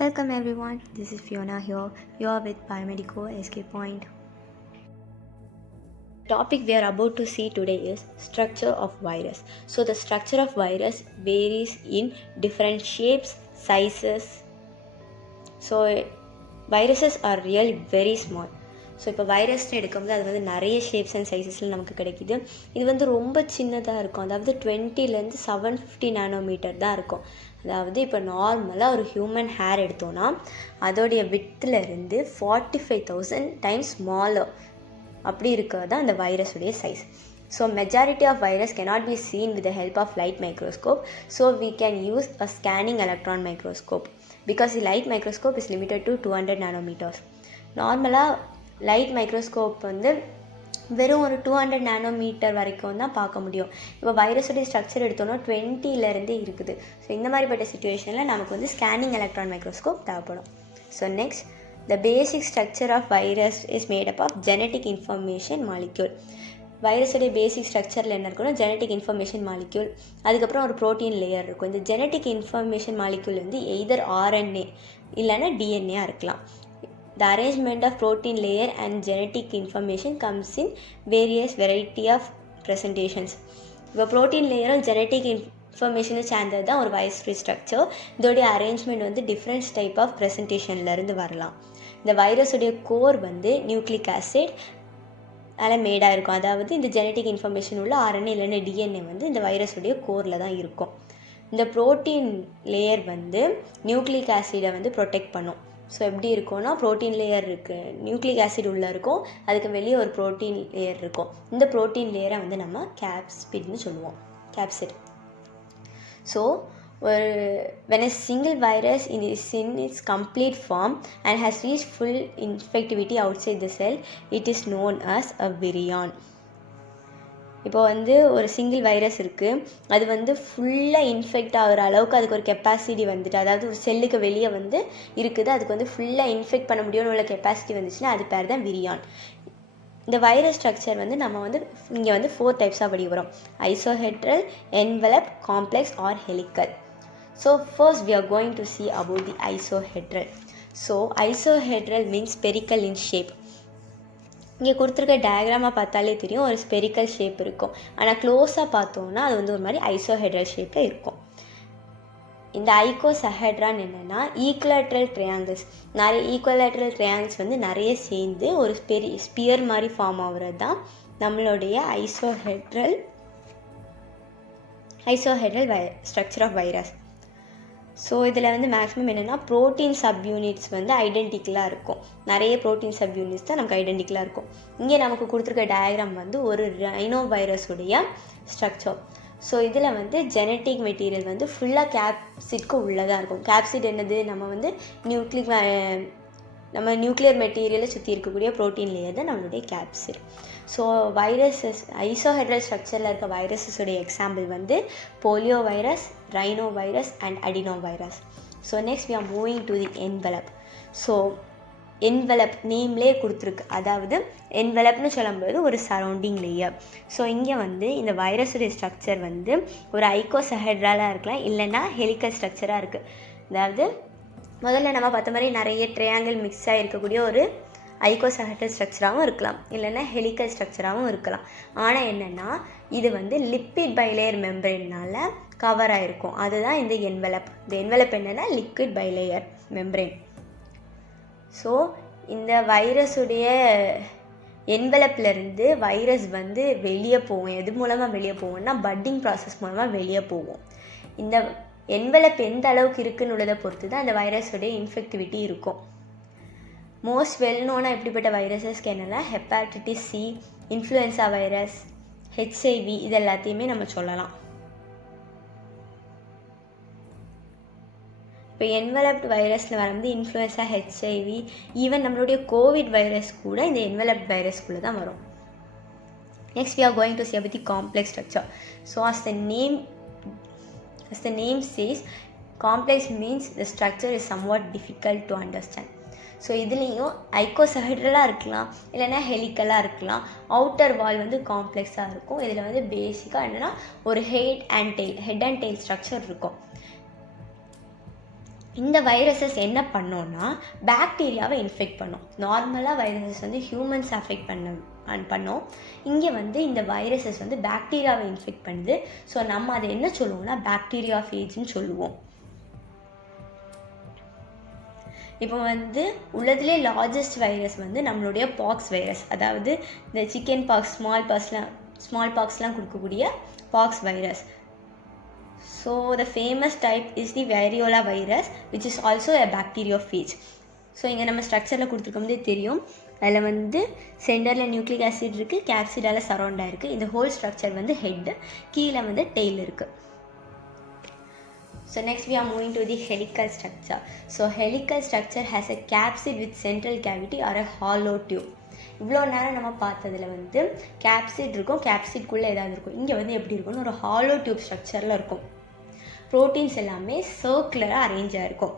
Welcome everyone, this is Fiona here. You are with Biomedico SK Point. The topic we are about to see today is structure of virus. So the structure of virus varies in different shapes, sizes. So viruses are really very small. So இப்போ வைரஸ்னு எடுக்கும்போது அது வந்து நிறைய shapes and சைஸஸில் நமக்கு கிடைக்கிது. இது வந்து ரொம்ப சின்னதாக இருக்கும், அதாவது 20 750 நானோமீட்டர் தான் இருக்கும். அதாவது இப்போ நார்மலாக ஒரு ஹியூமன் ஹேர் எடுத்தோன்னா அதோடைய விட்லேருந்து 45,000 டைம்ஸ் ஸ்மாலர் அப்படி இருக்கிறது தான் அந்த வைரஸுடைய size. So majority of virus cannot be seen with the help of light microscope. So we can use a scanning electron microscope because the light microscope is limited to 200 nanometers. நார்மலாக light microscope வந்து வெறும் ஒரு 200 nanometre வரைக்கும் தான் பார்க்க முடியும். இப்போ வைரஸோடைய structure எடுத்தோன்னா 20 இருக்குது. ஸோ இந்த மாதிரிப்பட்ட சுச்சுவேஷனில் நமக்கு வந்து ஸ்கேனிங் எலக்ட்ரான் மைக்ரோஸ்கோப் தேவைப்படும். So next, the basic structure of virus is made up of genetic information molecule. வைரஸோடைய பேசிக் ஸ்ட்ரக்சரில் என்ன இருக்குன்னா ஜெனட்டிக் இன்ஃபர்மேஷன் மாலிக்யூல், அதுக்கப்புறம் ஒரு ப்ரோட்டீன் லேயர் இருக்கும். இந்த ஜெனட்டிக் இன்ஃபர்மேஷன் மாலிக்யூல் வந்து எய்தர் RNA இல்லைன்னா DNA இருக்கலாம். The arrangement of protein layer and genetic information comes in various variety of presentations. இப்போ ப்ரோட்டீன் லேயரும் ஜெனட்டிக் இன்ஃபர்மேஷனும் சேர்ந்தது தான் ஒரு வைரஸ் ஸ்ட்ரக்சர். இதோடைய அரேஞ்ச்மெண்ட் வந்து டிஃப்ரெண்ட் டைப் ஆஃப் ப்ரெசன்டேஷன்லேருந்து வரலாம். இந்த வைரஸுடைய கோர் வந்து நியூக்ளிக் ஆசிட் அதில் மேடாக இருக்கும். அதாவது இந்த ஜெனட்டிக் இன்ஃபர்மேஷன் உள்ள RNA இல்லைன்னா DNA வந்து இந்த வைரஸுடைய கோரில் தான் இருக்கும். இந்த ப்ரோட்டீன் லேயர் வந்து நியூக்ளிக் ஆசிடை வந்து ப்ரொடெக்ட் பண்ணும். ஸோ எப்படி இருக்கும்னா ப்ரோட்டீன் லேயர் இருக்குது, நியூக்ளிக் ஆசிட் உள்ளே இருக்கும், அதுக்கு வெளியே ஒரு ப்ரோட்டீன் லேயர் இருக்கும். இந்த ப்ரோட்டீன் லேயரை வந்து நம்ம கேப்சிட்னு சொல்லுவோம், capsid. So when a single virus is in its complete form and has reached full infectivity outside the cell, it is known as a virion. இப்போ வந்து ஒரு சிங்கிள் வைரஸ் இருக்குது, அது வந்து ஃபுல்லாக இன்ஃபெக்ட் ஆகிற அளவுக்கு அதுக்கு ஒரு கெப்பாசிட்டி வந்துட்டு, அதாவது ஒரு செல்லுக்கு வெளியே வந்து இருக்குது, அதுக்கு வந்து ஃபுல்லாக இன்ஃபெக்ட் பண்ண முடியும்னு உள்ள கெப்பாசிட்டி வந்துச்சுன்னா அது பேர் தான் விரியான். இந்த வைரஸ் ஸ்ட்ரக்சர் வந்து நம்ம வந்து இங்கே வந்து 4 டைப்ஸாக படிக்கிறோம்: isohedral, envelope, complex or helical. So first we are going to see about the isohedral. So isohedral means spherical in shape. இங்கே கொடுத்துருக்க டயக்ராமாக பார்த்தாலே தெரியும், ஒரு ஸ்பெரிக்கல் ஷேப் இருக்கும். ஆனால் க்ளோஸாக பார்த்தோன்னா அது வந்து ஒரு மாதிரி ஐசோஹெட்ரல் ஷேப்பில் இருக்கும். இந்த ஐகோசஹெட்ரான் என்னென்னா ஈக்குவலேட்ரல் ட்ரையாங்கிள்ஸ், நிறைய ஈக்குவலேட்ரல் ட்ரையாங்கிள்ஸ் வந்து நிறைய சேர்ந்து ஒரு ஸ்பியர் மாதிரி ஃபார்ம் ஆகுறது தான் நம்மளுடைய ஐசோஹெட்ரல் ஸ்ட்ரக்சர் ஆஃப் வைரஸ். ஸோ இதில் வந்து மேக்ஸிமம் என்னென்னா ப்ரோட்டீன் சப்யூனிட்ஸ் வந்து ஐடென்டிக்கலாக இருக்கும். நிறைய ப்ரோட்டீன் சப்யூனிட்ஸ் தான் நமக்கு ஐடென்டிக்கலாக இருக்கும். இங்கே நமக்கு கொடுத்துருக்க டயக்ராம் வந்து ஒரு ரைனோ வைரஸுடைய ஸ்ட்ரக்சர். ஸோ இதில் வந்து ஜெனட்டிக் மெட்டீரியல் வந்து ஃபுல்லாக கேப்சிட்க்கு உள்ளதாக இருக்கும். கேப்சிட் என்னது, நம்ம வந்து நியூக்ளியர் மெட்டீரியலை சுற்றி இருக்கக்கூடிய ப்ரோட்டீன் லேயர் தான் நம்மளுடைய கேப்சிட். ஸோ வைரஸஸ் ஐசோஹெட்ரல் ஸ்ட்ரக்சரில் இருக்க வைரஸஸுடைய எக்ஸாம்பிள் வந்து polio virus, rhino virus and adeno virus. So next we are moving to the envelope. So envelope நேம்லேயே கொடுத்துருக்கு, அதாவது என்வெலப்னு சொல்லும்போது ஒரு சரௌண்டிங் லேயர். ஸோ இங்கே வந்து இந்த வைரஸுடைய ஸ்ட்ரக்சர் வந்து ஒரு ஐகோசஹெட்ரலாக இருக்கலாம், இல்லைன்னா ஹெலிக்கல் ஸ்ட்ரக்சராக இருக்குது. அதாவது முதல்ல நம்ம பார்த்த மாதிரி நிறைய ட்ரையாங்கிள் மிக்ஸ் ஆகிருக்கக்கூடிய ஒரு ஐகோசஹெட்ரல் ஸ்ட்ரக்சராகவும் இருக்கலாம், இல்லைன்னா ஹெலிக்கல் ஸ்ட்ரக்சராகவும் இருக்கலாம். ஆனால் என்னென்னா இது வந்து லிப்பிட் பைலேயர் மெம்பரேனால் கவர் ஆகிருக்கும், அதுதான் இந்த என்வெலப். இந்த என்வெலப் என்னென்னா லிக்விட் பைலேயர் மெம்பரேன். ஸோ இந்த வைரஸுடைய என்வெலப்லேருந்து வைரஸ் வந்து வெளியே போகும். எது மூலமாக வெளியே போகும்னா பட்டிங் ப்ராசஸ் மூலமாக வெளியே போகும். இந்த என்வெலப் எந்த அளவுக்கு இருக்குன்னு உள்ளதை பொறுத்து தான் அந்த வைரஸுடைய இன்ஃபெக்டிவிட்டி இருக்கும். மோஸ்ட் வெல்னோனாக எப்படிப்பட்ட வைரஸஸ்க்கு என்னென்னா hepatitis C, influenza virus, HIV இது எல்லாத்தையுமே நம்ம சொல்லலாம். இப்போ என்வெலப்ட் வைரஸில் வந்து இன்ஃப்ளூயன்ஸா, HIV, ஈவன் நம்மளுடைய கோவிட் வைரஸ் கூட இந்த என்வெலப்ட் வைரஸ்குள்ளே தான் வரும். Next we are going to see about the complex structure. So as the name says, complex means the structure is somewhat difficult to understand. So இதுலேயும் ஐகோசஹெட்ரலாக இருக்கலாம், இல்லைன்னா ஹெலிக்கலாக இருக்கலாம். அவுட்டர் வால் வந்து காம்ப்ளெக்ஸாக இருக்கும். இதில் வந்து பேசிக்காக என்னென்னா ஒரு ஹெட் அண்ட் டெயில் ஸ்ட்ரக்சர் இருக்கும். இந்த வைரஸஸ் என்ன பண்ணோன்னா பாக்டீரியாவை இன்ஃபெக்ட் பண்ணும். நார்மலாக வைரஸஸ் வந்து ஹியூமன்ஸ் அஃபெக்ட் பண்ணோம். இங்கே வந்து இந்த வைரஸஸ் வந்து பாக்டீரியாவை இன்ஃபெக்ட் பண்ணுது. ஸோ நம்ம அதை என்ன சொல்லுவோம்னா பாக்டீரியாஃபேஜ்னு சொல்லுவோம். இப்போ வந்து உள்ளதுலே லார்ஜஸ்ட் வைரஸ் வந்து நம்மளுடைய பாக்ஸ் வைரஸ், அதாவது இந்த சிக்கன் பாக்ஸ், ஸ்மால் பாக்ஸ்லாம் கொடுக்கக்கூடிய box virus. So the famous type is the variola virus, which is also a bacteriophage. So இங்கே நம்ம ஸ்ட்ரக்சரில் கொடுத்துருக்கோம்தே தெரியும். அதில் வந்து சென்டரில் நியூக்ளிக் ஆசிட் இருக்குது, கேப்சிடால் சரௌண்டாக இருக்குது. இந்த ஹோல் ஸ்ட்ரக்சர் வந்து ஹெட், கீழே வந்து டெய்ல் இருக்குது. So next we are moving to the helical structure. So helical structure has a capsid with central cavity or a hollow tube. இவ்வளோ நேரம் நம்ம பார்த்ததில் வந்து கேப்சிட் இருக்கும், கேப்சிட்குள்ளே ஏதாவது இருக்கும். இங்கே வந்து எப்படி இருக்கும்னு ஒரு ஹாலோ டியூப் ஸ்ட்ரக்சரில் இருக்கும். ப்ரோட்டீன்ஸ் எல்லாமே சர்க்குலராக அரேஞ்சாக இருக்கும்.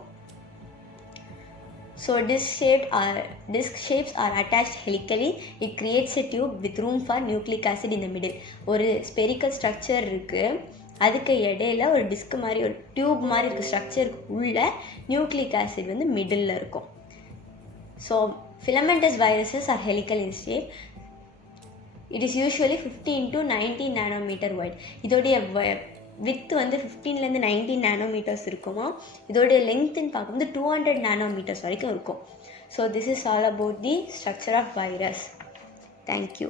So disc shapes are attached helically. It creates a tube with room for nucleic acid in the middle. ஒரு ஸ்பெரிக்கல் ஸ்ட்ரக்சர் இருக்குது, அதுக்கு இடையில ஒரு டிஸ்க் மாதிரி ஒரு டியூப் மாதிரி இருக்குது. ஸ்ட்ரக்சருக்கு உள்ள நியூக்ளிக் ஆசிட் வந்து மிடில் இருக்கும். So filamentous viruses are helical in shape. It is usually 15 to 19 nanometer wide. இதோடைய வித்து வந்து 15லேருந்து 19 நானோமீட்டர்ஸ் இருக்குமா. இதோடைய லெங்க்த்துன்னு பார்க்கும்போது 200 நானோமீட்டர்ஸ் வரைக்கும் இருக்கும். So this is all about the structure of virus. Thank you.